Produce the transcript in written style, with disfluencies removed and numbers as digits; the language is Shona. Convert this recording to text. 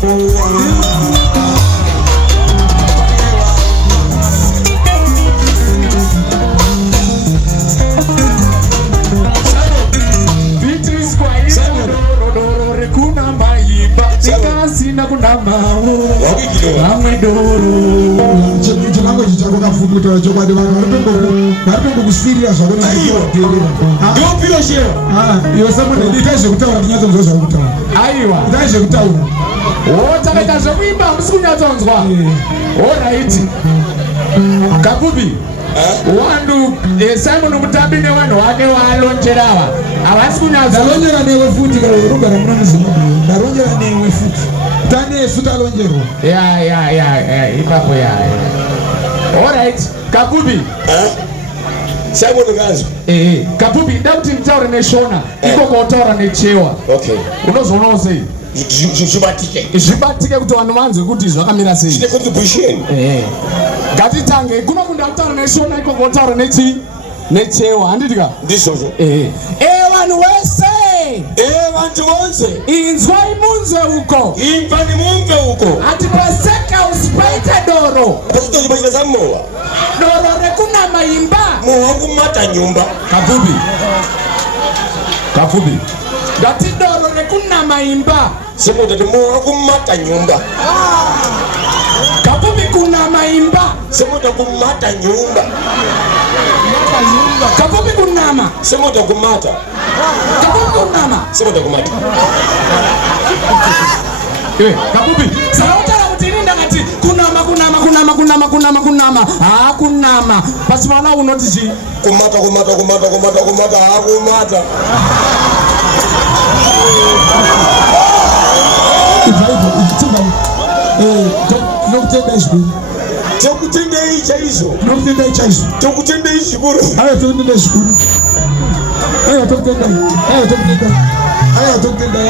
Sina kunamawo amwe doro chikango chichakona fukuta chokwadi vanhu varitombo kusirira zvakona ndopiro chero iwe samone itai zvekutaura ndinyatsonzwa zvakutaura aiwa itai zvekutaura takaita zvekuimba hamusi kunyatsonzwa olright Kapubi wandu Simon Mutambi nevanhu vake valonjerawa havasi kunyatsonzwa. Ndalonjera newe futi karogara muna muzimbabwe ndalonjera newe futi tanesu talonjerwa ipapo alright Kapubi Simon Gazo Kapubi dauti mtaure neshona iko kotaura nechewa unozoona sei zvibatike kuti vanhu vanzwe kuti zvakamira sei zvine contribution ngatitange kuna kunda kutaura neshona iko kotaura nechewa handitika ndizvozvo vanhu vese vantu vonse inzwai munzwe uko imvani mumve uko ati paseka usipaite doro pasitochibachira samowa doro rekunama imba mowa kumata nyumba Kapubi ngati doro rekunama imba semutati mowa kumata nyumba Kapubi kunama imba semuta kumata nyumba Kapubi kunama semuta kumata Kapubi kunama semuta kumata Kapubi sautara kuti ndakati kunama kunama pasimana unoti chi kumata tokutendei chaizvo tokutendei zvikuru tokutendai